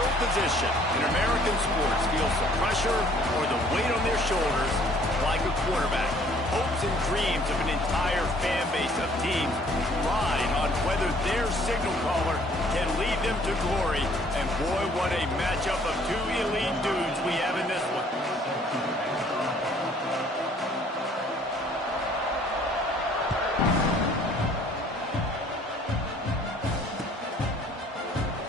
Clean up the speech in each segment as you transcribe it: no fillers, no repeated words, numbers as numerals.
fill position in American sports feels the pressure or the weight on their shoulders like a quarterback. Hopes and dreams of an entire fan base of teams ride on whether their signal caller can lead them to glory. And boy, what a matchup of two elite dudes we have in this one.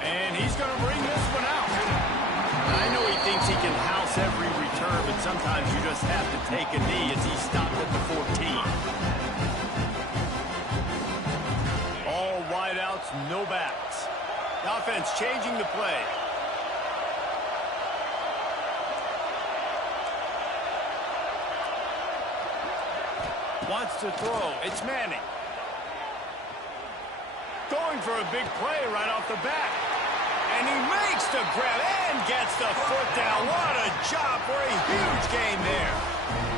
And he's going to bring this one out. I know he thinks he can house every return, but sometimes you just have to take a knee as he stopped at the 14. All wideouts, no backs. The offense changing the play. Wants to throw. It's Manning. Going for a big play right off the bat. And he makes the grab and gets the foot down. What a job for a huge gain there.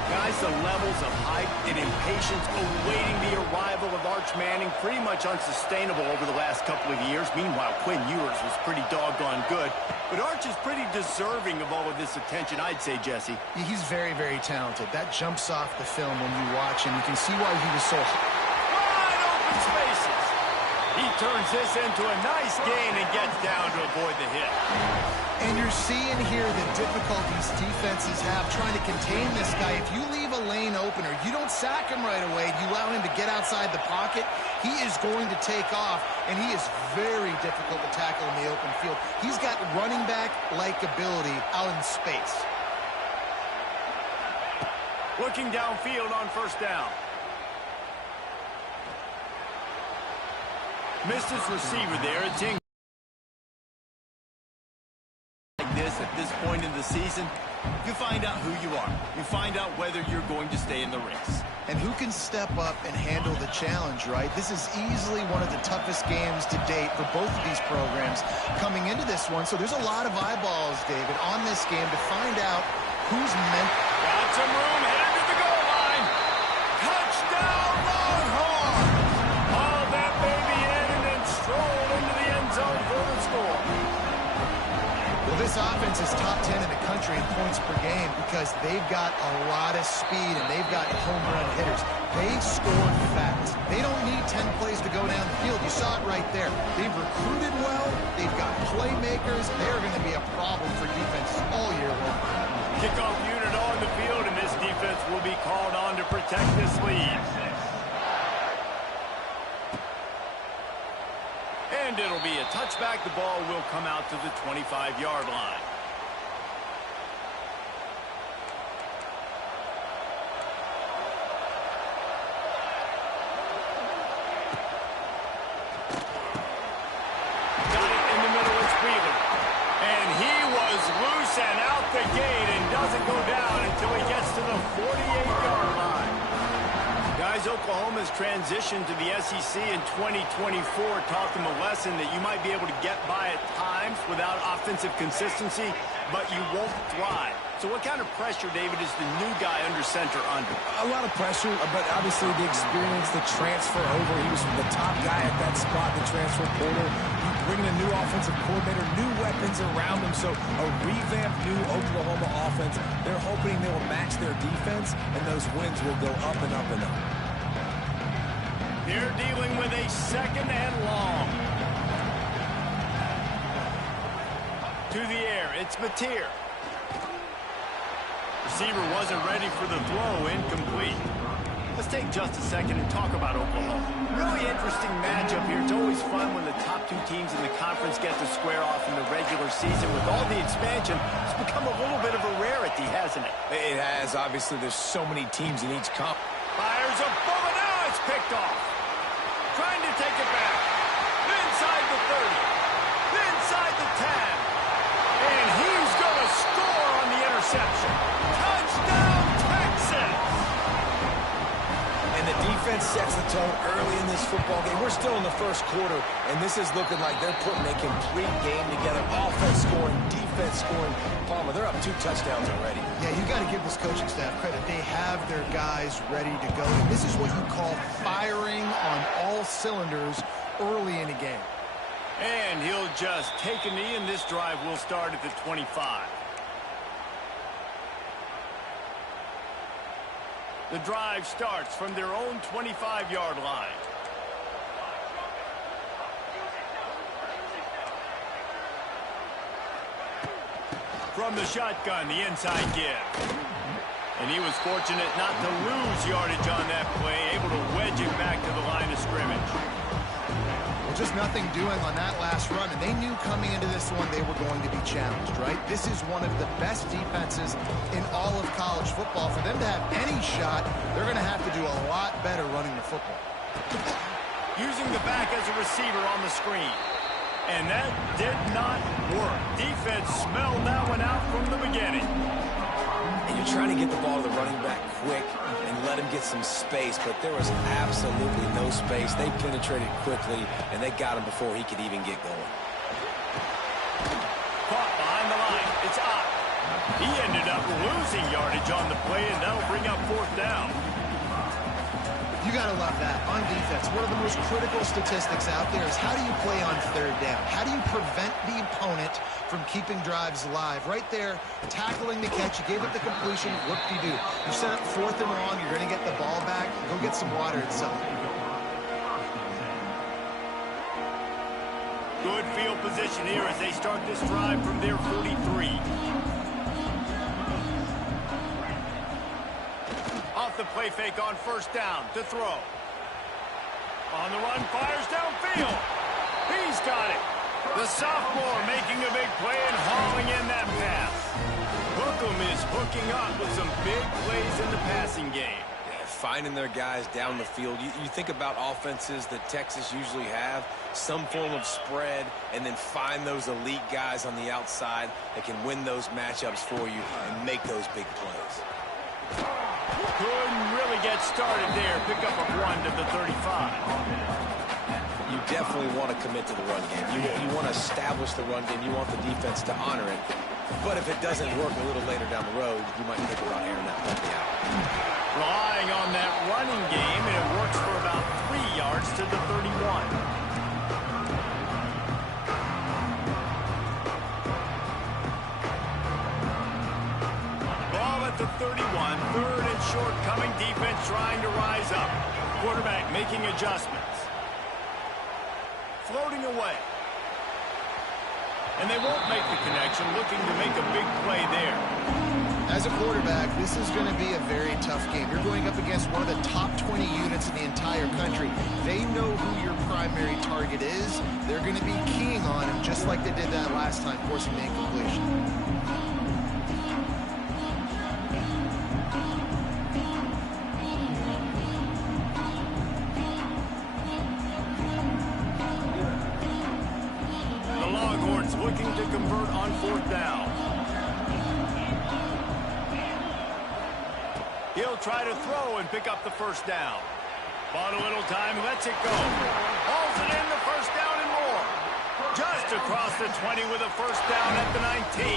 Guys, the levels of hype and impatience awaiting the arrival of Arch Manning pretty much unsustainable over the last couple of years. Meanwhile, Quinn Ewers was pretty doggone good. But Arch is pretty deserving of all of this attention, I'd say, Jesse. Yeah, he's very, very talented. That jumps off the film when you watch him. You can see why he was so wide open spaces. He turns this into a nice gain and gets down to avoid the hit. And you're seeing here the difficulties defenses have trying to contain this guy. If you leave a lane open or you don't sack him right away, you allow him to get outside the pocket, he is going to take off, and he is very difficult to tackle in the open field. He's got running back-like ability out in space. Looking downfield on first down. Missed his receiver there. It's in. At this point in the season, you find out who you are. You find out whether you're going to stay in the race. And who can step up and handle the challenge, right? This is easily one of the toughest games to date for both of these programs coming into this one. So there's a lot of eyeballs, David, on this game to find out who's meant. Got some room, headed to the goal line. Touchdown, Longhorn! Hauled that baby in and then strolled into the end zone for the score. Well, this offense is top 10 in the country in points per game because they've got a lot of speed and they've got home run hitters. They score fast. They don't need 10 plays to go down the field. You saw it right there. They've recruited well. They've got playmakers. They're going to be a problem for defenses all year long. Kickoff unit on the field, and this defense will be called on to protect this lead. And it'll be a touchback. The ball will come out to the 25-yard line. Got it in the middle. It's Wheeler. And he was loose and out the gate and doesn't go down until he gets to the 48-yard line. Guys, Oklahoma's transition to the SEC in 2024 taught them a lesson that you might be able to get by at times without offensive consistency, but you won't thrive. So what kind of pressure, David, is the new guy under center under? A lot of pressure, but obviously the experience, the transfer over. He was the top guy at that spot, the transfer portal. Bringing a new offensive coordinator, new weapons around him, so a revamped new Oklahoma offense. They're hoping they will match their defense, and those wins will go up and up and up. They're dealing with a second and long. To the air, it's Mateer. Receiver wasn't ready for the throw, incomplete. Let's take just a second and talk about Oklahoma. Really interesting matchup here. It's always fun when the top two teams in the conference get to square off in the regular season. With all the expansion, it's become a little bit of a rarity, hasn't it? It has. Obviously, there's so many teams in each comp. Fires a bullet. Now it's picked off. Trying to take it back. Inside the 30. Inside the 10. And he's going to score on the interception. Touchdown, Texas! And the defense sets the tone early in this football game. We're still in the first quarter, and this is looking like they're putting a complete game together. Offense scoring, defense scoring. Palmer, they're up 2 touchdowns already. Yeah, you got to give this coaching staff credit. They have their guys ready to go. This is what you call firing on all cylinders early in a game. And he'll just take a knee, and this drive will start at the 25. The drive starts from their own 25-yard line. From the shotgun, the inside give. And he was fortunate not to lose yardage on that play, able to wedge it back to the line of scrimmage. Well, just nothing doing on that last run, and they knew coming into this one they were going to be challenged, right? This is one of the best defenses in all of college football. For them to have any shot, they're going to have to do a lot better running the football. Using the back as a receiver on the screen. And that did not work. Defense smelled that one out from the beginning. And you're trying to get the ball to the running back quick and let him get some space, but there was absolutely no space. They penetrated quickly, and they got him before he could even get going. Caught behind the line. It's out. He ended up losing yardage on the play, and that'll bring up fourth down. You got to love that. On defense, one of the most critical statistics out there is how do you play on third down? How do you prevent the opponent from keeping drives alive? Right there, tackling the catch. You gave up the completion. What do? You set up fourth and long. You're going to get the ball back. Go get some water and something. Good field position here as they start this drive from their 43. Off the play fake on first down to throw. On the run, fires downfield. He's got it. The sophomore making a big play and hauling in that pass. Hookem is hooking up with some big plays in the passing game. Yeah, finding their guys down the field. You think about offenses that Texas usually have, some form of spread, and then find those elite guys on the outside that can win those matchups for you and make those big plays. Couldn't really get started there. Pick up a 1 to the 35. You definitely want to commit to the run game. You want to establish the run game. You want the defense to honor it. But if it doesn't work a little later down the road, you might think about airing that puppy out. Relying on that running game, and it works for about 3 yards to the 31. The 31, third and short, coming defense trying to rise up. Quarterback making adjustments. Floating away. And they won't make the connection, looking to make a big play there. As a quarterback, this is going to be a very tough game. You're going up against one of the top 20 units in the entire country. They know who your primary target is. They're going to be keying on him, just like they did that last time, forcing the incompletion. Looking to convert on fourth down. He'll try to throw and pick up the first down. Bought a little time, lets it go. Hauls it in, the first down and more. Just across the 20 with a first down at the 19.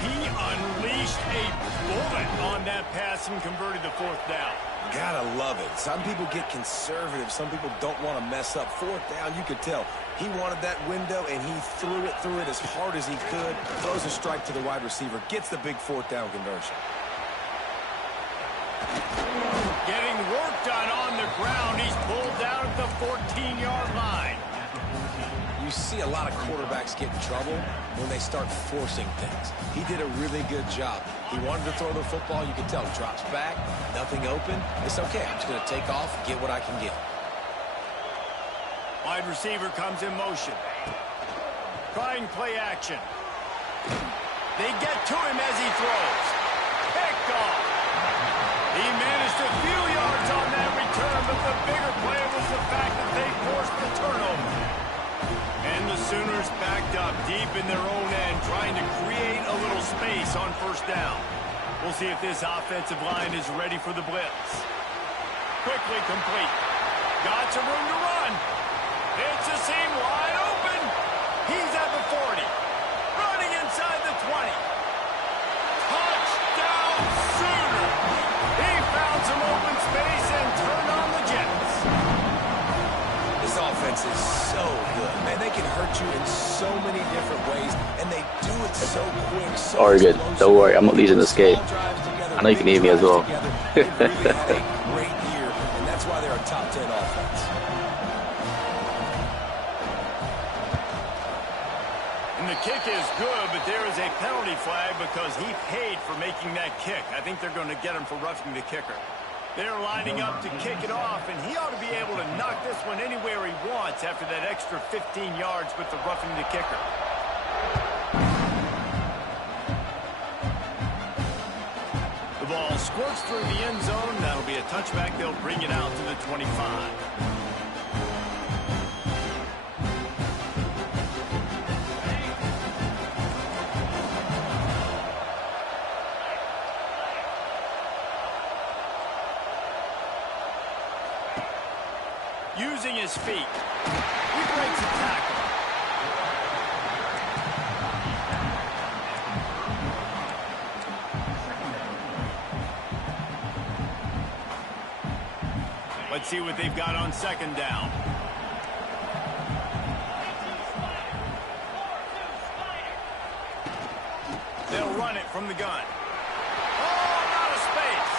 He unleashed a bullet on that pass and converted the fourth down. Gotta love it. Some people get conservative. Some people don't want to mess up. Fourth down, you could tell. He wanted that window, and he threw it as hard as he could. Throws a strike to the wide receiver. Gets the big fourth down conversion. Getting work done on the ground. He's pulled down at the 14-yard line. You see a lot of quarterbacks get in trouble when they start forcing things. He did a really good job. He wanted to throw the football. You can tell. Drops back, nothing open. It's okay. I'm just going to take off and get what I can get. Wide receiver comes in motion. Trying play action. They get to him as he throws. Picked off. He managed a few yards on that return, but the bigger play was the fact that they forced the turnover. And the Sooners backed up deep in their own end, trying to create a little space on first down. We'll see if this offensive line is ready for the blitz. Quickly complete. Got some room to run. It's a seam wide open. He's at the 40. Running inside the 20. Touchdown Sooners. He found some open space and turned on the Jets. This offense defense is so good. Man, they can hurt you in so many different ways, and they do it so quick, so Oh, you're good. Don't worry, I'm not losing this game. I know you can hear me as well. They've really had a great year, and that's why they're a top 10 offense. And the kick is good, but there is a penalty flag because he paid for making that kick. I think they're going to get him for roughing the kicker. They're lining up to kick it off, and he ought to be able to knock this one anywhere he wants after that extra 15 yards with the roughing the kicker. The ball squirts through the end zone. That'll be a touchback. They'll bring it out to the 25. Using his feet, he breaks a tackle. Let's see what they've got on second down. They'll run it from the gun. Oh, out of space.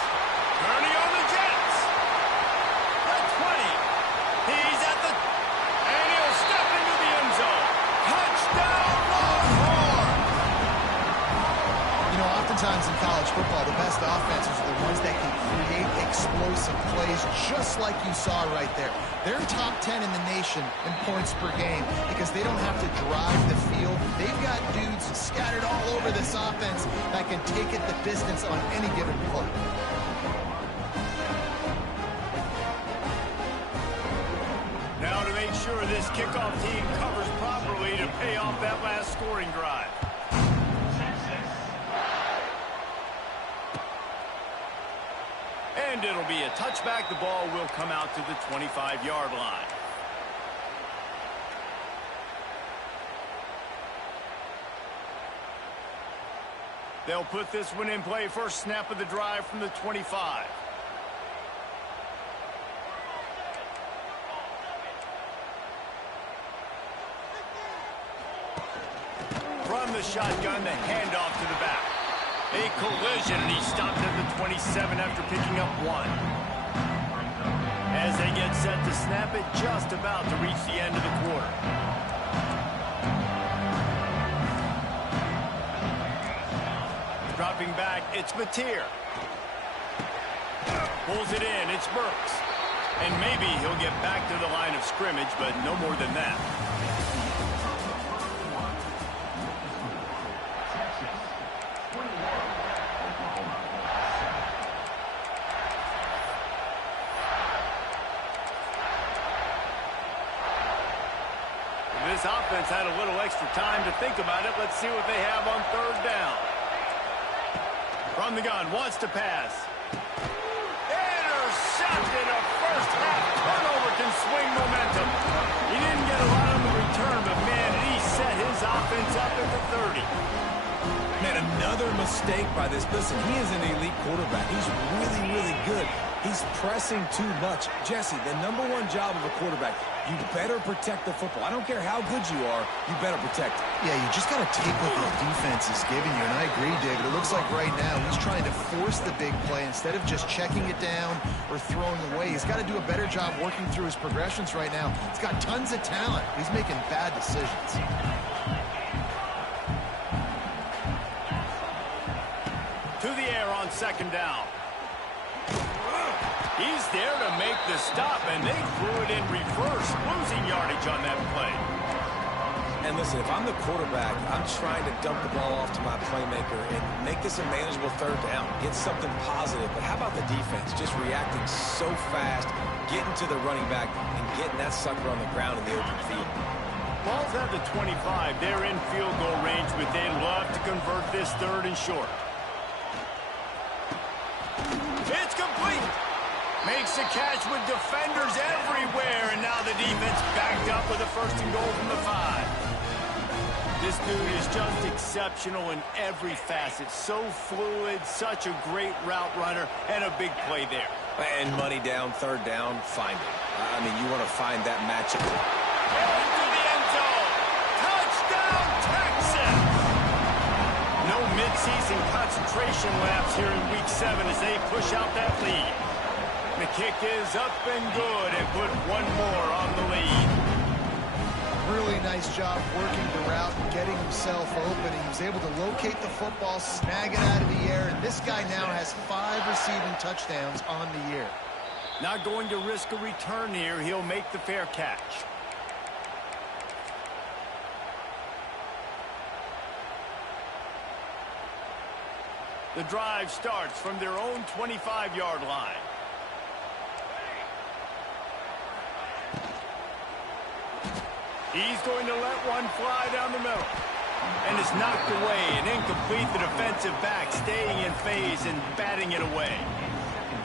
Turning on the Jets. The 20. He's at the, and he'll step into the end zone. Touchdown, Longhorn! You know, oftentimes in college football, the best offenses are the ones that can create explosive plays, just like you saw right there. They're top 10 in the nation in points per game because they don't have to drive the field. They've got dudes scattered all over this offense that can take it the distance on any given play. Now to make sure this kickoff team covers properly to pay off that last scoring drive. And it'll be a touchback. The ball will come out to the 25-yard line. They'll put this one in play. First snap of the drive from the 25. From the shotgun, the handoff to the back. A collision, and he stopped at the 27 after picking up one. As they get set to snap it, just about to reach the end of the quarter. Dropping back, it's Mateer. Pulls it in, it's Burks. And maybe he'll get back to the line of scrimmage, but no more than that. This offense had a little extra time to think about it. Let's see what they have on third down. From the gun, wants to pass. Intercepted. A first half turnover can swing momentum. He didn't get a lot on the return, but man, he set his offense up at the 30. Man, another mistake by this. Listen, he is an elite quarterback. He's really, really good. He's pressing too much. Jesse, the number one job of a quarterback, you better protect the football. I don't care how good you are, you better protect it. Yeah, you just got to take what the defense is giving you, and I agree, David. It looks like right now he's trying to force the big play instead of just checking it down or throwing away. He's got to do a better job working through his progressions right now. He's got tons of talent. He's making bad decisions. To the air on second down. He's there to make the stop, and they threw it in reverse, losing yardage on that play. And listen, if I'm the quarterback, I'm trying to dump the ball off to my playmaker and make this a manageable third down, get something positive. But how about the defense just reacting so fast, getting to the running back, and getting that sucker on the ground in the open field? Ball's at the 25. They're in field goal range, but they'd love to convert this third and short. It's complete. Makes a catch with defenders everywhere, and now the defense backed up with a first and goal from the 5. This dude is just exceptional in every facet. So fluid, such a great route runner, and a big play there. And money down, third down, find it. I mean, you want to find that matchup. Into the end zone. Touchdown, Texans! No midseason concentration laps here in Week 7 as they push out that lead. The kick is up and good and put one more on the lead. Really nice job working the route and getting himself open. He was able to locate the football, snag it out of the air, and this guy now has 5 receiving touchdowns on the year. Not going to risk a return here. He'll make the fair catch. The drive starts from their own 25-yard line. He's going to let one fly down the middle. And it's knocked away and incomplete. The defensive back staying in phase and batting it away.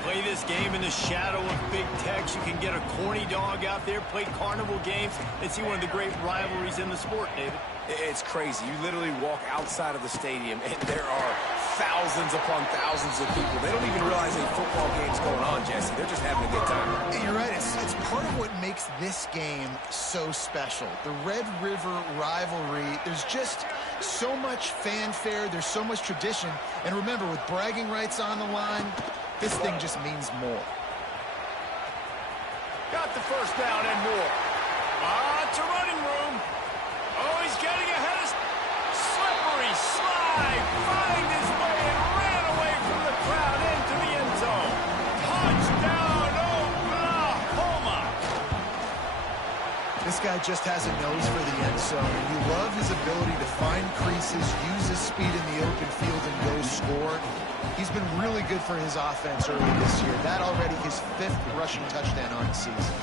Play this game in the shadow of Big Tex. You can get a corny dog out there, play carnival games, and see one of the great rivalries in the sport, David. It's crazy. You literally walk outside of the stadium, and there are thousands upon thousands of people. They don't even realize a football game's going on, Jesse. They're just having a good time. You're right. It's part of what makes this game so special. The Red River rivalry, there's just so much fanfare. There's so much tradition. And remember, with bragging rights on the line, this thing just means more. Got the first down and more. It's a running room. Oh, he's getting ahead of... Slippery slide. Find his way and ran away from the crowd into the end zone. Touchdown, Oklahoma. This guy just has a nose for the end zone. And you love his ability to find creases, use his speed in the open field, and go score. He's been really good for his offense early this year. That already his 5th rushing touchdown on the season.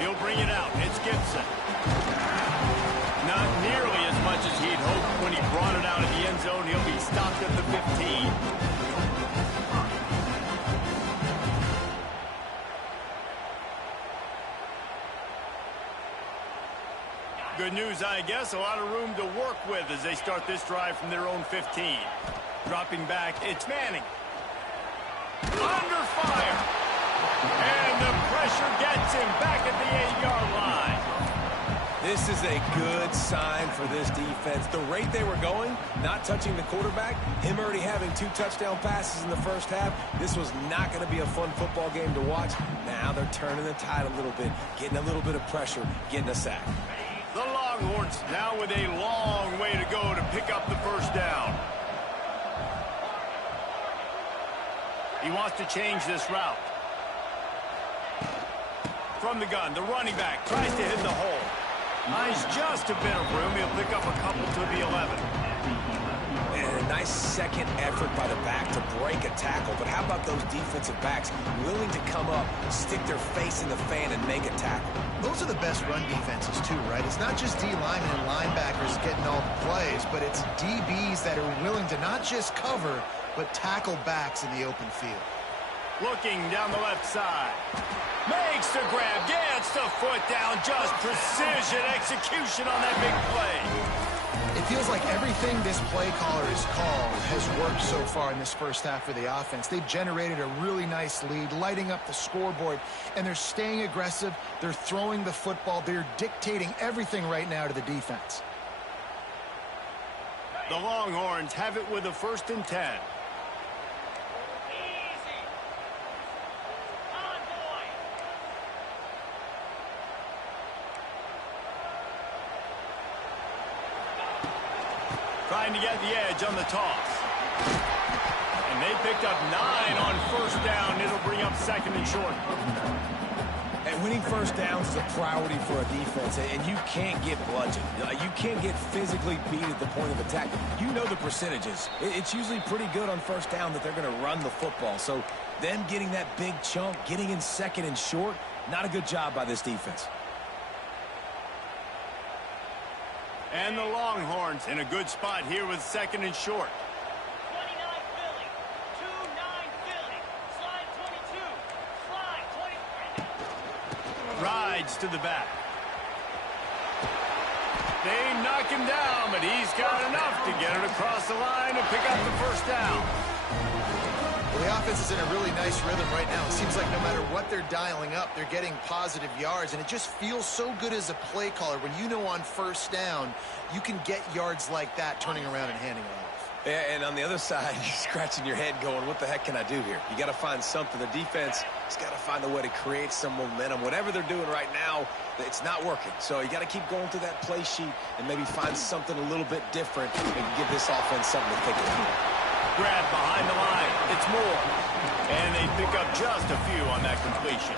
He'll bring it out. It's Gibson. Not nearly as much as he'd hoped when he brought it out of the end zone. He'll be stopped at the 15. Good news, I guess. A lot of room to work with as they start this drive from their own 15. Dropping back, it's Manning. Under fire. And the pressure gets him back at the 8-yard line. This is a good sign for this defense. The rate they were going, not touching the quarterback, him already having 2 touchdown passes in the first half, this was not going to be a fun football game to watch. Now they're turning the tide a little bit, getting a little bit of pressure, getting a sack. The Longhorns now with a long way to go to pick up the first down. He wants to change this route. From the gun, the running back tries to hit the hole. Nice, just a bit of room. He'll pick up a couple to the 11. And a nice second effort by the back to break a tackle. But how about those defensive backs willing to come up, stick their face in the fan, and make a tackle? Those are the best run defenses, too, right? It's not just D-linemen and linebackers getting all the plays, but it's DBs that are willing to not just cover, but tackle backs in the open field. Looking down the left side. Makes the grab, gets the foot down, just precision execution on that big play. It feels like everything this play caller has called has worked so far in this first half of the offense. They've generated a really nice lead, lighting up the scoreboard, and they're staying aggressive. They're throwing the football. They're dictating everything right now to the defense. The Longhorns have it with a 1st and 10. Trying to get the edge on the toss. And they picked up 9 on 1st down. It'll bring up 2nd and short. And winning first downs is a priority for a defense, and you can't get bludgeoned. You can't get physically beat at the point of attack. You know the percentages. It's usually pretty good on 1st down that they're going to run the football. So them getting that big chunk, getting in 2nd and short, not a good job by this defense. And the Longhorns in a good spot here with 2nd and short. 29 Philly, 2-9 Philly, slide 22, slide 23. Rides to the back. They knock him down, but he's got enough to get it across the line and pick up the 1st down. Well, the offense is in a really nice rhythm right now. It seems like no matter what they're dialing up, they're getting positive yards, and it just feels so good as a play caller when you know on first down you can get yards like that turning around and handing it off. Yeah, and on the other side, you're scratching your head going, what the heck can I do here? You got to find something. The defense has got to find a way to create some momentum. Whatever they're doing right now, it's not working. So you got to keep going through that play sheet and maybe find something a little bit different and give this offense something to think about. Grab behind the line. It's Moore. And they pick up just a few on that completion.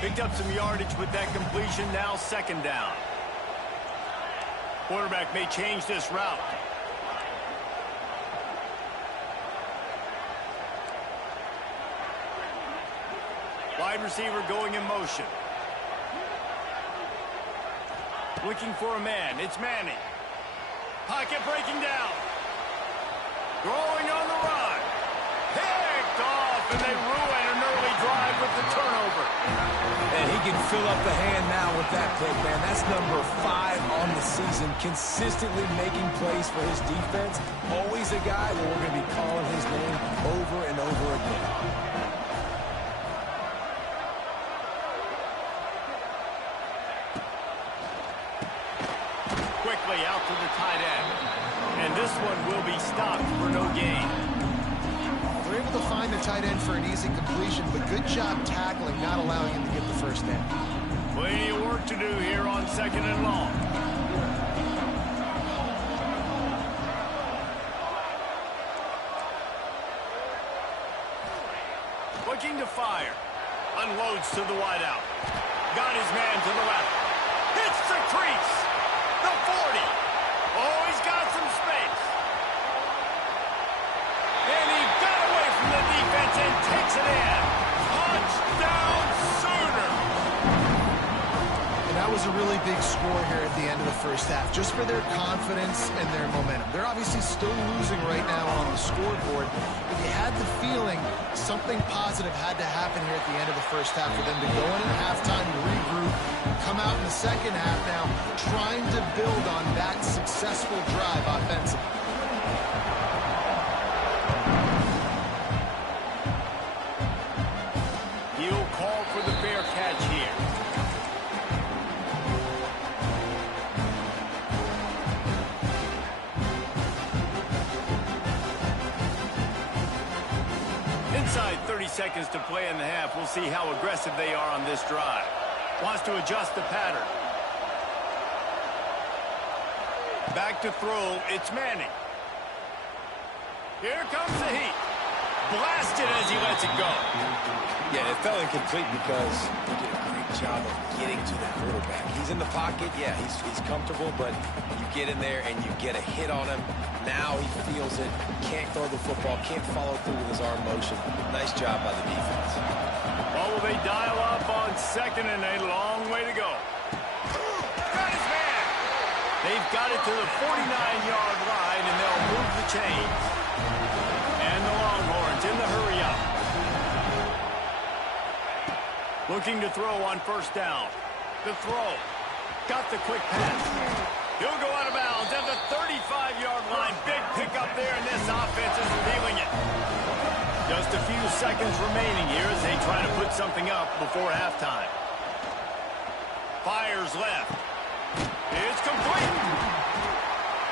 Picked up some yardage with that completion. Now second down. Quarterback may change this route. Wide receiver going in motion. Looking for a man. It's Manning. Pocket breaking down. Throwing on the run. Picked off, and they ruin an early drive with the turnover. And he can fill up the hand now with that pick, man. That's number 5 on the season, consistently making plays for his defense. Always a guy that we're going to be calling his name over and over again. Quickly out to the tight end. And this one will be stopped for no gain. They're able to find the tight end for an easy completion, but good job tackling, not allowing him to get the first down. Plenty of work to do here on second and long. Looking to fire. Unloads to the wideout. Got his man to the left. Hits the crease. The 40. Oh, he's got some space. And he got away from the defense and takes it in. Touchdown Sooner. And that was a really big score here at the end of the first half, just for their confidence and their momentum. They're obviously still losing right now on the scoreboard, but you had the feeling something positive had to happen here at the end of the first half for them to go in at halftime, regroup, come out in the second half now, trying to build on that successful drive offensively. He'll call for the fair catch here. Inside 30 seconds to play in the half. We'll see how aggressive they are on this drive. Wants to adjust the pattern. Back to throw. It's Manning. Here comes the heat. Blasted as he lets it go. Yeah, it felt incomplete because he did a great job of getting to that quarterback. He's in the pocket. Yeah, he's comfortable, but you get in there and you get a hit on him. Now he feels it. Can't throw the football. Can't follow through with his arm motion. Nice job by the defense. Oh, will they dial up on second and a long way to go. Got his man. They've got it to the 49-yard line, and they'll move the chains. And the Longhorns in the hurry-up. Looking to throw on first down. The throw. Got the quick pass. He'll go out of bounds at the 35-yard line. Big pickup there, and this offense is feeling it. Just a few seconds remaining here as they try to put something up before halftime. Fires left. It's complete.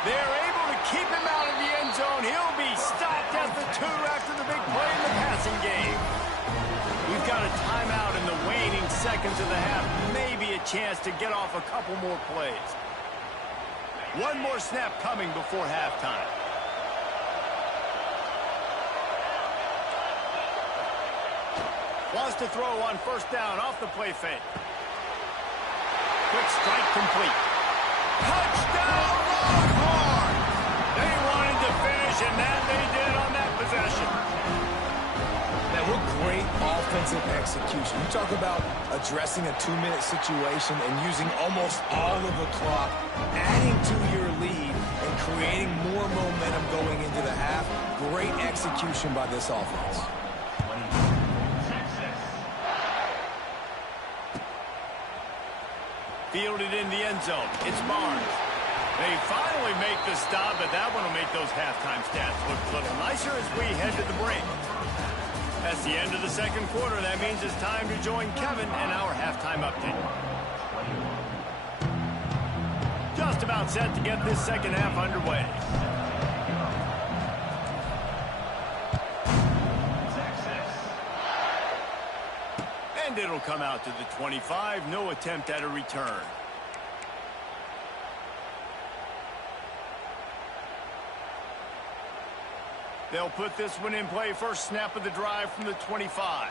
They're able to keep him out of the end zone. He'll be stopped at the 2 after the big play in the passing game. We've got a timeout in the waning seconds of the half. Maybe a chance to get off a couple more plays. One more snap coming before halftime. Wants to throw on first down off the play fake. Quick strike complete. Touchdown Longhorns! They wanted to finish, and that they did on that possession. Man, what great offensive execution. You talk about addressing a 2-minute situation and using almost all of the clock, adding to your lead and creating more momentum going into the half. Great execution by this offense. fielded in the end zone. It's Barnes. They finally make the stop, but that one will make those halftime stats look a little nicer as we head to the break. That's the end of the second quarter. That means it's time to join Kevin in our halftime update. Just about set to get this second half underway. And it'll come out to the 25. No attempt at a return. They'll put this one in play. First snap of the drive from the 25.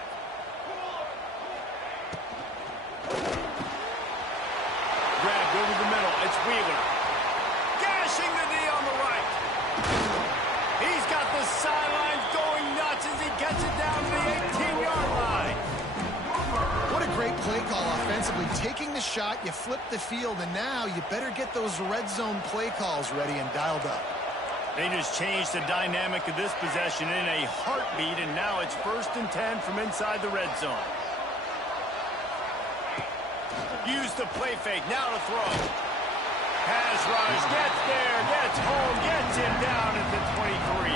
Grabbed over the middle. It's Wheeler. Gashing the knee on the right. He's got the sidelines going nuts as he gets it down to the 18-yard line. What a great play call offensively. Taking the shot, you flip the field, and now you better get those red zone play calls ready and dialed up. They just changed the dynamic of this possession in a heartbeat, and now it's 1st and 10 from inside the red zone. Use the play fake, now to throw. Pass rush, gets there, gets home, gets him down at the 23.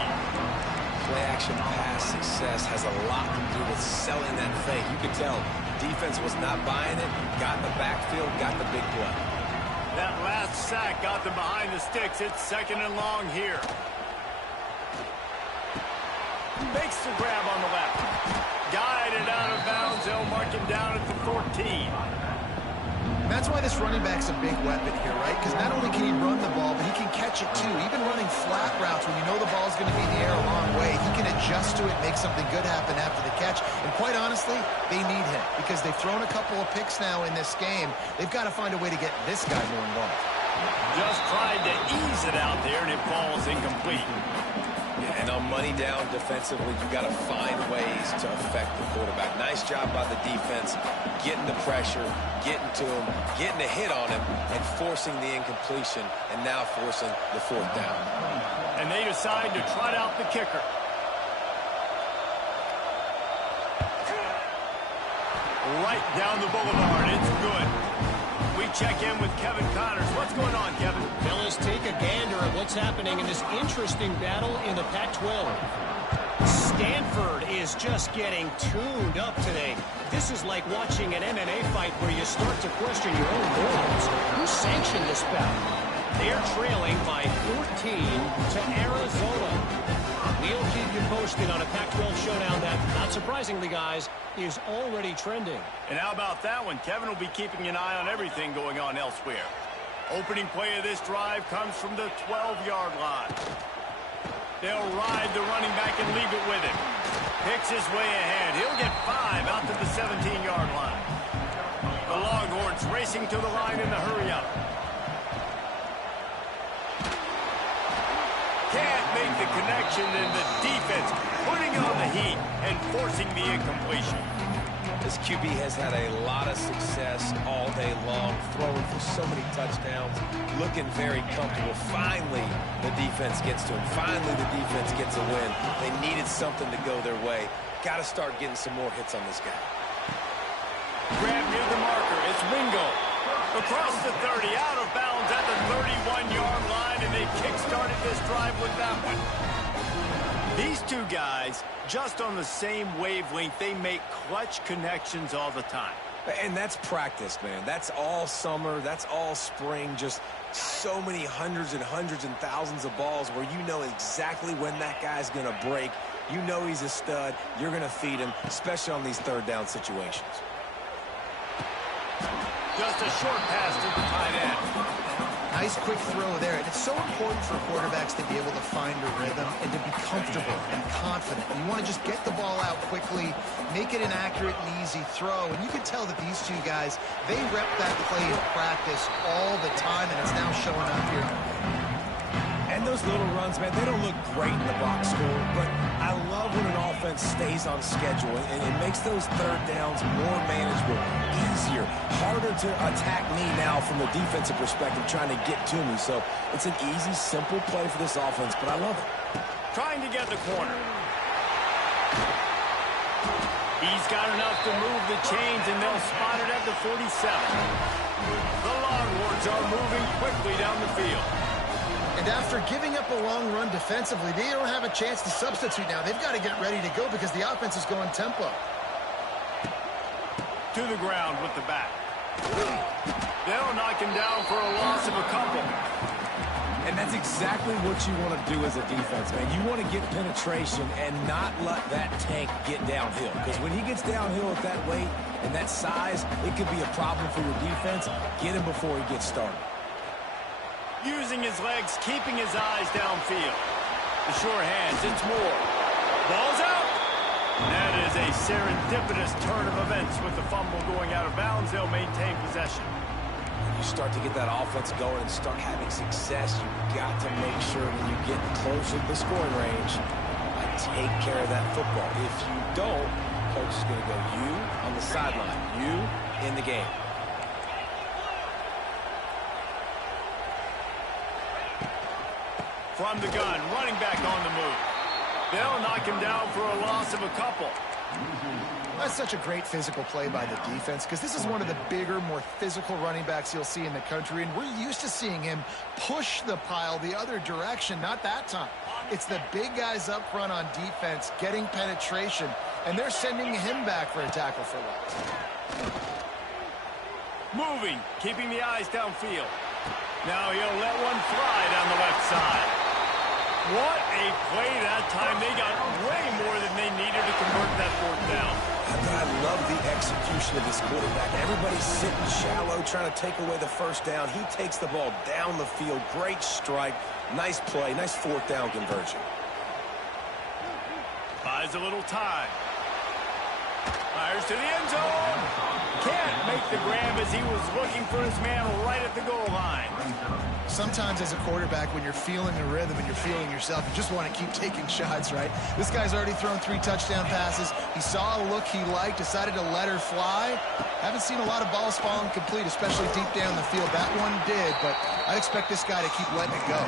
Play action pass success has a lot to do with selling that fake. You could tell defense was not buying it, got in the backfield, got the big play. That last sack got them behind the sticks. It's 2nd and long here. Makes the grab on the left. Guided out of bounds. They'll mark him down at the 14. That's why this running back's a big weapon here, right? Because not only can he run the ball, but he can catch it too. Even running flat routes when you know the ball's going to be in the air a long way, he can adjust to it, make something good happen after the catch. And quite honestly, they need him because they've thrown a couple of picks now in this game. They've got to find a way to get this guy more involved. Just tried to ease it out there, and it falls incomplete. And on money down defensively, you've got to find ways to affect the quarterback. Nice job by the defense, getting the pressure, getting to him, getting a hit on him, and forcing the incompletion, and now forcing the 4th down. And they decide to trot out the kicker. Right down the boulevard. It's good. We check in with Kevin Connors. What's going on, Kevin? Fellas, take a gander at what's happening in this interesting battle in the Pac-12. Stanford is just getting tuned up today. This is like watching an MMA fight where you start to question your own morals. Who sanctioned this bout? They're trailing by 14 to Arizona. We'll keep you posted on a Pac-12 showdown that, not surprisingly, guys, is already trending. And how about that one? Kevin will be keeping an eye on everything going on elsewhere. Opening play of this drive comes from the 12-yard line. They'll ride the running back and leave it with him. Picks his way ahead. He'll get 5 out to the 17-yard line. The Longhorns racing to the line in the hurry-up. Can't make the connection, and the defense putting on the heat and forcing the incompletion. This QB has had a lot of success all day long, throwing for so many touchdowns, looking very comfortable. Finally, the defense gets to him. Finally, the defense gets a win. They needed something to go their way. Got to start getting some more hits on this guy. Grab near the marker. It's Wingo. Across the 30, out of bounds at the 31-yard line, and they kick-started this drive with that one. These two guys, just on the same wavelength, they make clutch connections all the time. And that's practice, man. That's all summer. That's all spring. Just so many hundreds and thousands of balls where you know exactly when that guy's going to break. You know he's a stud. You're going to feed him, especially on these 3rd down situations. Just a short pass to the tight end. Nice quick throw there. And it's so important for quarterbacks to be able to find a rhythm and to be comfortable and confident. You want to just get the ball out quickly, make it an accurate and easy throw. And you can tell that these two guys, they rep that play in practice all the time, and it's now showing up here. And those little runs, man, they don't look great in the box score, but I love when an offense stays on schedule, and it makes those 3rd downs more manageable, easier, harder to attack me now from the defensive perspective, trying to get to me. So it's an easy, simple play for this offense, but I love it. Trying to get the corner. He's got enough to move the chains, and they'll spot it at the 47. The Longhorns are moving quickly down the field. And after giving up a long run defensively, they don't have a chance to substitute now. They've got to get ready to go because the offense is going tempo. To the ground with the back. They'll knock him down for a loss of a couple. And that's exactly what you want to do as a defense, man. You want to get penetration and not let that tank get downhill. Because when he gets downhill at that weight and that size, it could be a problem for your defense. Get him before he gets started. Using his legs, keeping his eyes downfield. The sure hands, it's Moore. Ball's out. That is a serendipitous turn of events with the fumble going out of bounds. They'll maintain possession. When you start to get that offense going and start having success, you've got to make sure when you get closer to the scoring range, take care of that football. If you don't, coach is going to go you on the sideline, you in the game. From the gun, running back on the move. They'll knock him down for a loss of a couple. That's such a great physical play by the defense because this is one of the bigger, more physical running backs you'll see in the country, and we're used to seeing him push the pile the other direction. Not that time. It's the big guys up front on defense getting penetration, and they're sending him back for a tackle for loss. Moving, keeping the eyes downfield. Now he'll let one fly down the left side. What a play that time. They got way more than they needed to convert that fourth down. I love the execution of this quarterback. Everybody's sitting shallow, trying to take away the first down. He takes the ball down the field. Great strike. Nice play. Nice fourth down conversion. Buys a little time. Fires to the end zone. Can't make the grab as he was looking for his man right at the goal line. Sometimes as a quarterback, when you're feeling the rhythm and you're feeling yourself, you just want to keep taking shots, right? This guy's already thrown 3 touchdown passes. He saw a look he liked, decided to let her fly. Haven't seen a lot of balls falling complete, especially deep down the field. That one did, but I'd expect this guy to keep letting it go.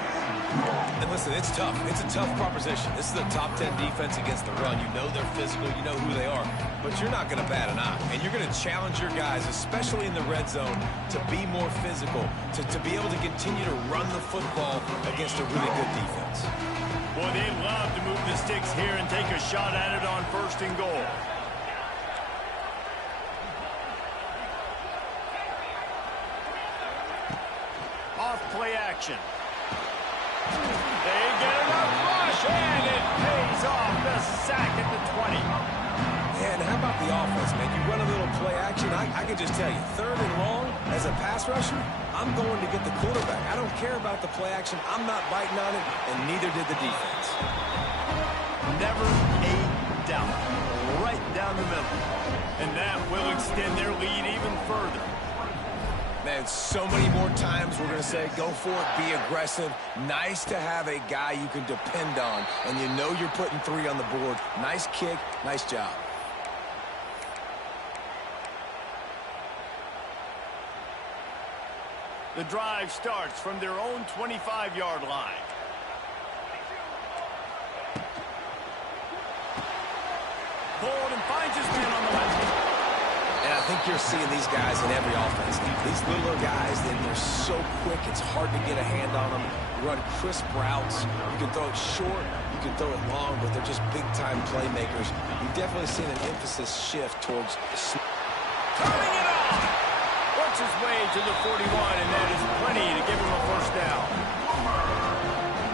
And listen, it's tough. It's a tough proposition. This is a top 10 defense against the run. You know they're physical. You know who they are. But you're not going to bat an eye. And you're going to challenge your guys, especially in the red zone, to be more physical, to be able to continue to run the football against a really good defense. Boy, they'd love to move the sticks here and take a shot at it on 1st and goal. Off play action. They get enough rush, and it pays off. The sack at the 20. And how about the offense, man? You run a little play action. I can just tell you, 3rd and long, as a pass rusher, I'm going to get the quarterback. I don't care about the play action. I'm not biting on it, and neither did the defense. Never a doubt. Right down the middle. And that will extend their lead even further. Man, so many more times we're going to say, go for it, be aggressive. Nice to have a guy you can depend on, and you know you're putting 3 on the board. Nice kick, nice job. The drive starts from their own 25-yard line. Pulled and finds his man on the left. And I think you're seeing these guys in every offense. These little guys, they're so quick, it's hard to get a hand on them. Run crisp routes. You can throw it short, you can throw it long, but they're just big-time playmakers. You've definitely seen an emphasis shift towards turning it on. Works his way to the 41, and that is plenty to give him a 1st down.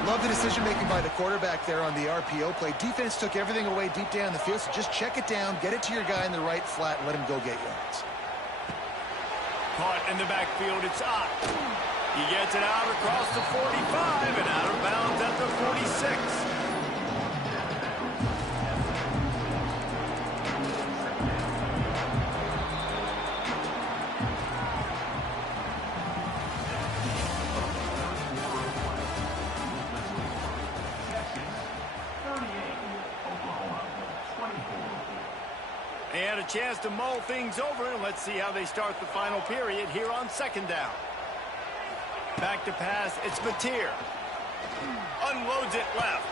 Love the decision-making by the quarterback there on the RPO play. Defense took everything away deep down the field, so just check it down, get it to your guy in the right flat, and let him go get yards. Caught in the backfield, it's Ott. He gets it out across the 45 and out of bounds at the 46. They had a chance to mull things over, and let's see how they start the final period here on 2nd down. Back to pass, it's Mateer. Unloads it left.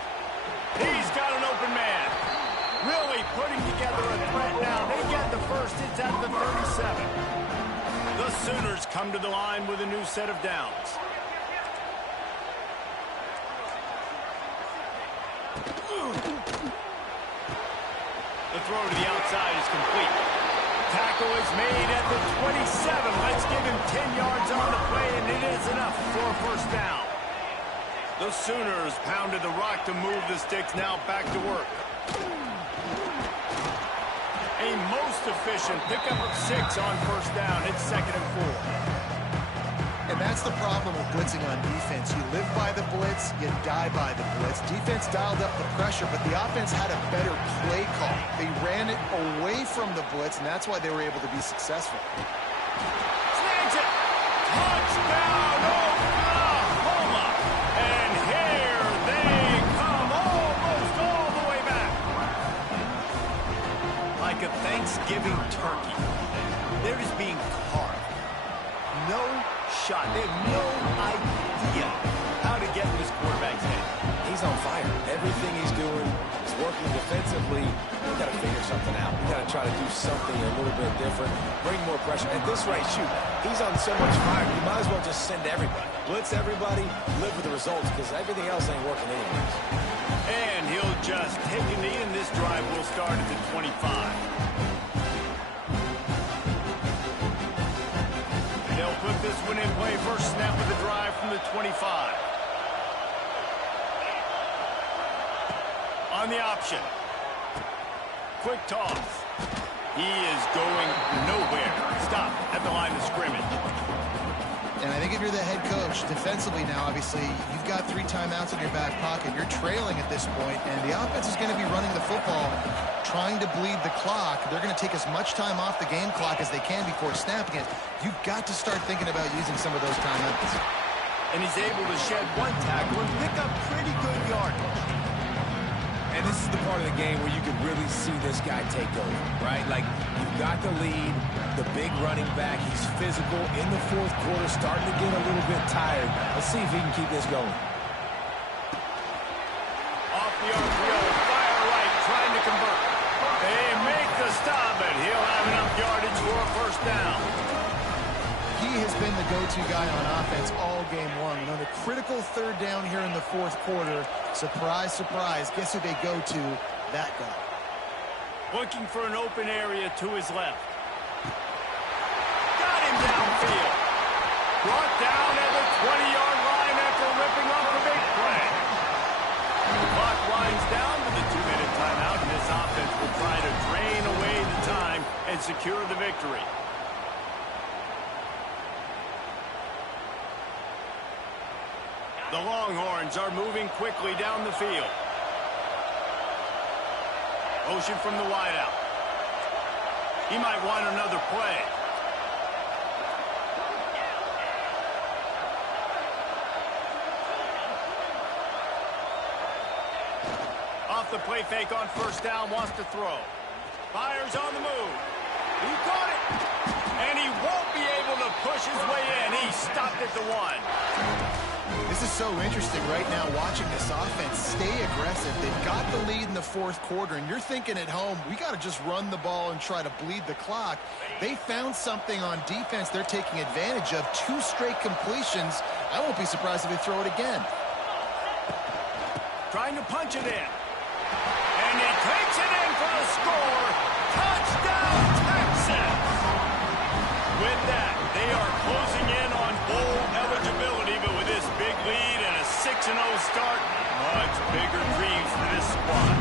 He's got an open man. Really putting together a threat now. They get the first. It's at the 37. The Sooners come to the line with a new set of downs. The throw to the outside is complete. Tackle is made at the 27. Let's give him 10 yards on the play, and it is enough for a first down. The Sooners pounded the rock to move the sticks, now back to work. A most efficient pickup of 6 on first down. It's 2nd and 4. And that's the problem with blitzing on defense. You live by the blitz, you die by the blitz. Defense dialed up the pressure, but the offense had a better play call. They ran it away from the blitz, and that's why they were able to be successful. Snags it! Touchdown, Oklahoma! And here they come, almost all the way back. Like a Thanksgiving turkey, they're just being carved. No shot. They have no idea how to get in this quarterback's head. He's on fire. Everything he's doing is working defensively. We've got to figure something out. We've got to try to do something a little bit different, bring more pressure. At this rate, shoot, he's on so much fire, you might as well just send everybody. Blitz everybody, live with the results, because everything else ain't working anyways. And he'll just take a knee, and this drive will start at the 25. They'll put this one in play. First snap of the drive from the 25. On the option. Quick toss. He is going nowhere. Stop at the line of scrimmage. And I think if you're the head coach, defensively now, obviously, you've got 3 timeouts in your back pocket. You're trailing at this point, and the offense is going to be running the football, trying to bleed the clock. They're going to take as much time off the game clock as they can before snapping it. You've got to start thinking about using some of those timeouts. And he's able to shed 1 tackle and pick up pretty good yardage. And this is the part of the game where you can really see this guy take over, right? Like, you've got the lead, the big running back. He's physical in the 4th quarter, starting to get a little bit tired. Let's see if he can keep this going. Off the RPO, fire right, trying to convert. They make the stop, and he'll have enough yardage for a first down. He has been the go-to guy on offense all game long. And on a critical 3rd down here in the 4th quarter, surprise, surprise, guess who they go to? That guy. Looking for an open area to his left. Got him downfield. Brought down at the 20-yard line after ripping off a big play. The clock winds down to the 2-minute timeout, and this offense will try to drain away the time and secure the victory. The Longhorns are moving quickly down the field. Motion from the wideout. He might want another play. Off the play fake on first down, wants to throw. Fires on the move. He caught it. And he won't be able to push his way in. He stopped at the 1. This is so interesting right now watching this offense stay aggressive. They've got the lead in the 4th quarter, and you're thinking at home, we got to just run the ball and try to bleed the clock. They found something on defense they're taking advantage of. 2 straight completions. I won't be surprised if they throw it again. Trying to punch it in. And he takes it in for the score. Touchdown, Texas! With that, they are closing in on bowl eligibility, but with this big lead and a 6-0 start, much bigger dreams for this squad.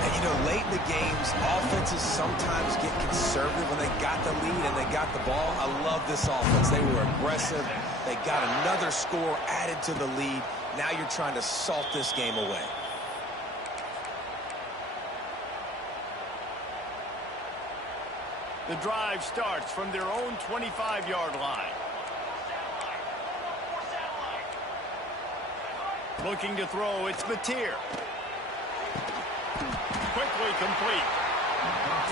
And, you know, late in the games, offenses sometimes get conservative when they got the lead and they got the ball. I love this offense. They were aggressive. They got another score added to the lead. Now you're trying to salt this game away. The drive starts from their own 25-yard line. Looking to throw, it's Mateer. Quickly complete.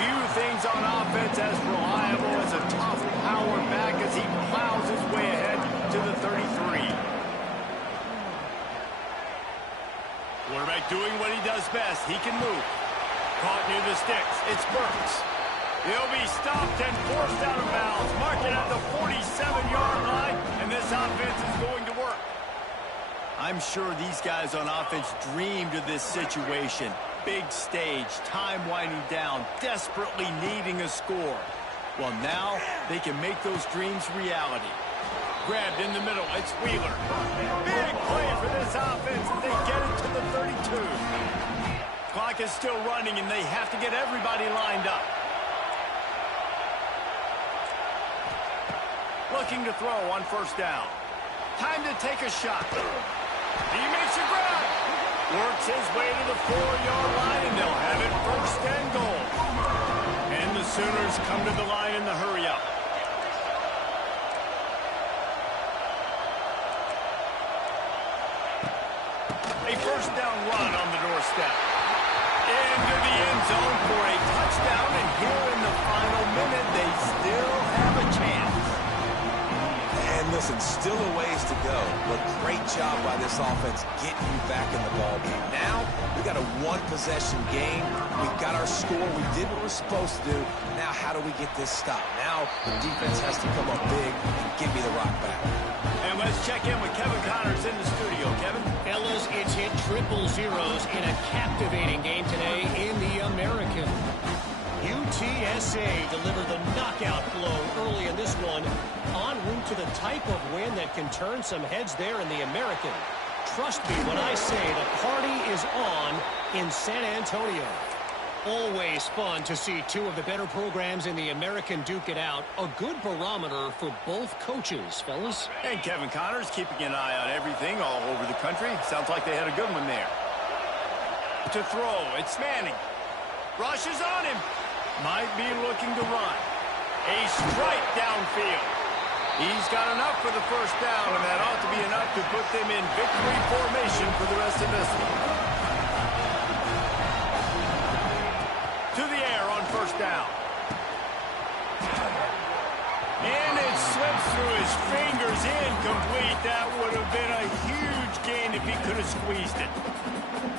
Few things on offense as reliable as a tough power back as he plows his way ahead to the 33. Quarterback doing what he does best. He can move. Caught near the sticks. It's Burks. He'll be stopped and forced out of bounds. Mark it at the 47-yard line, and this offense is going to work. I'm sure these guys on offense dreamed of this situation. Big stage, time winding down, desperately needing a score. Well, now they can make those dreams reality. Grabbed in the middle, it's Wheeler. Big play for this offense, and they get it to the 32. Clock is still running, and they have to get everybody lined up. Looking to throw on first down. Time to take a shot. He makes a grab. Works his way to the 4-yard line, and they'll have it first and goal. And the Sooners come to the line in the hurry-up. A first down run on the doorstep. Into the end zone for a touchdown, and here in the final minute, they still have a chance. And listen, still a ways to go, but great job by this offense getting you back in the ball game. Now, we got a one-possession game. We've got our score. We did what we're supposed to do. Now, how do we get this stopped? Now, the defense has to come up big and give me the rock back. And let's check in with Kevin Connors in the studio. Kevin? Fellas, it's hit triple zeros in a captivating game today in the American. UTSA delivered the knockout blow early in this one, en route to the type of win that can turn some heads there in the American. Trust me when I say the party is on in San Antonio. Always fun to see two of the better programs in the American duke it out. A good barometer for both coaches, fellas. And Kevin Connors keeping an eye on everything all over the country. Sounds like they had a good one there. To throw, it's Manning. Rushes on him. Might be looking to run. A strike downfield. He's got enough for the first down, and that ought to be enough to put them in victory formation for the rest of this one. To the air on first down. And it slips through his fingers, incomplete. That would have been a huge gain if he could have squeezed it.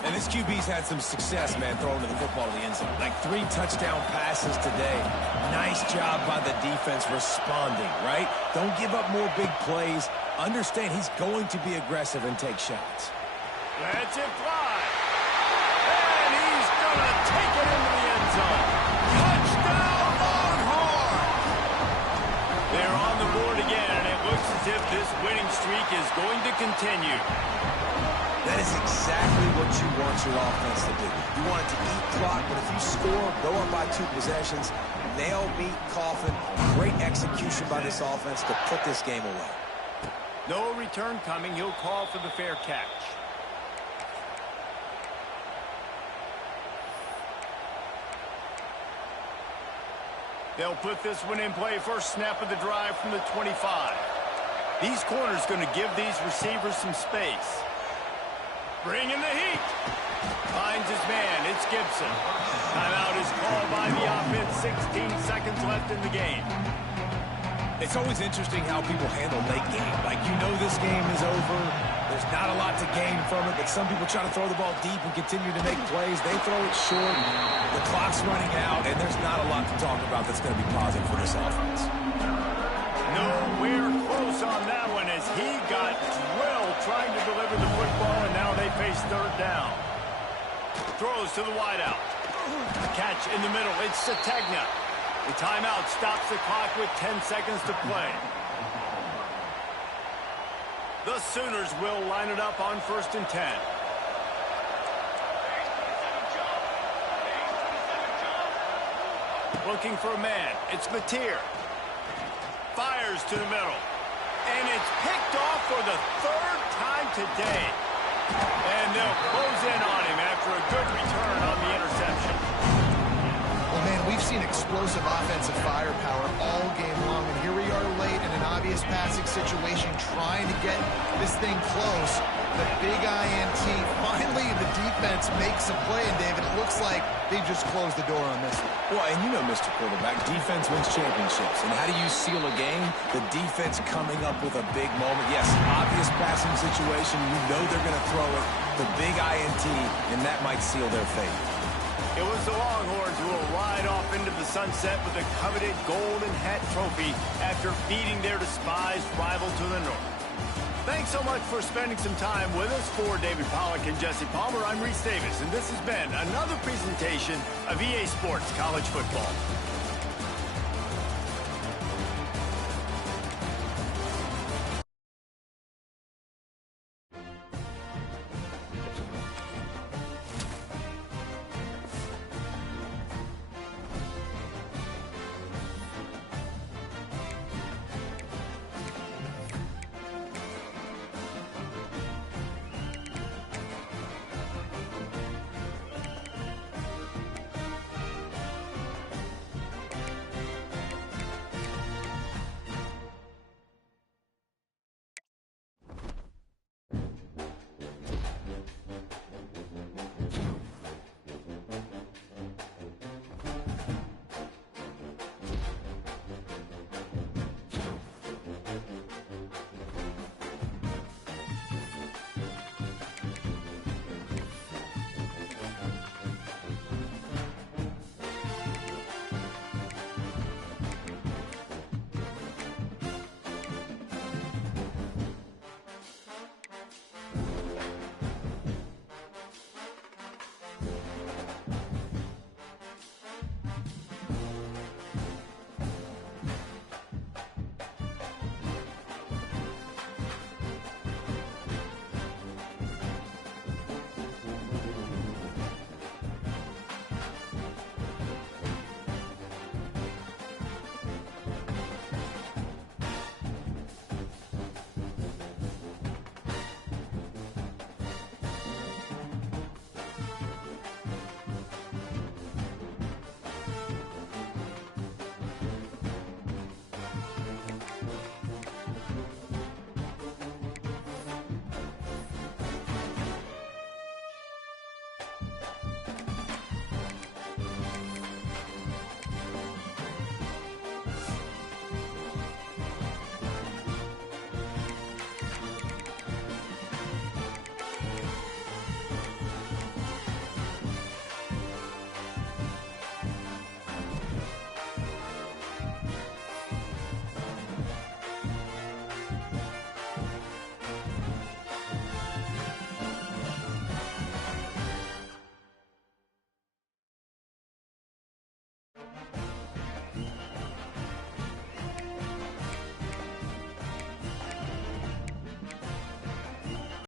And this QB's had some success, man, throwing the football to the end zone. Like 3 touchdown passes today. Nice job by the defense responding, right? Don't give up more big plays. Understand he's going to be aggressive and take shots. Let's it fly. And he's going to take it into the end zone. Touchdown, Longhorns! They're on the board again, and it looks as if this winning streak is going to continue. That is exactly what you want your offense to do. You want it to eat clock, but if you score, go up by 2 possessions, nail, meet, coffin. Great execution by this offense to put this game away. No return coming. He'll call for the fair catch. They'll put this one in play. First snap of the drive from the 25. These corners going to give these receivers some space. Bringing the heat. Finds his man. It's Gibson. Timeout is called by the offense. 16 seconds left in the game. It's always interesting how people handle late game. Like, you know this game is over. There's not a lot to gain from it, but some people try to throw the ball deep and continue to make plays. They throw it short. The clock's running out, and there's not a lot to talk about that's going to be positive for this offense. Nowhere close on that one as he got drilled trying to deliver the football, and now they face third down. Throws to the wideout. Catch in the middle. It's Sategna. The timeout stops the clock with 10 seconds to play. The Sooners will line it up on 1st and 10. Looking for a man. It's Mateer. Fires to the middle. And it's picked off for the 3rd time today. And they'll close in on him after a good return on the interception. Well, man, we've seen explosive offensive firepower all game long, and here we are late in an obvious passing situation trying to get this thing close. The big INT, finally the defense makes a play, and David, it looks like they just closed the door on this one. Well, and you know, Mr. Quarterback, defense wins championships. And how do you seal a game? The defense coming up with a big moment. Yes, obvious passing situation. You know they're going to throw it. The big INT, and that might seal their fate. It was the Longhorns who will ride off into the sunset with the coveted Golden Hat Trophy after beating their despised rival to the north. Thanks so much for spending some time with us. For David Pollack and Jesse Palmer, I'm Reese Davis, and this has been another presentation of EA Sports College Football.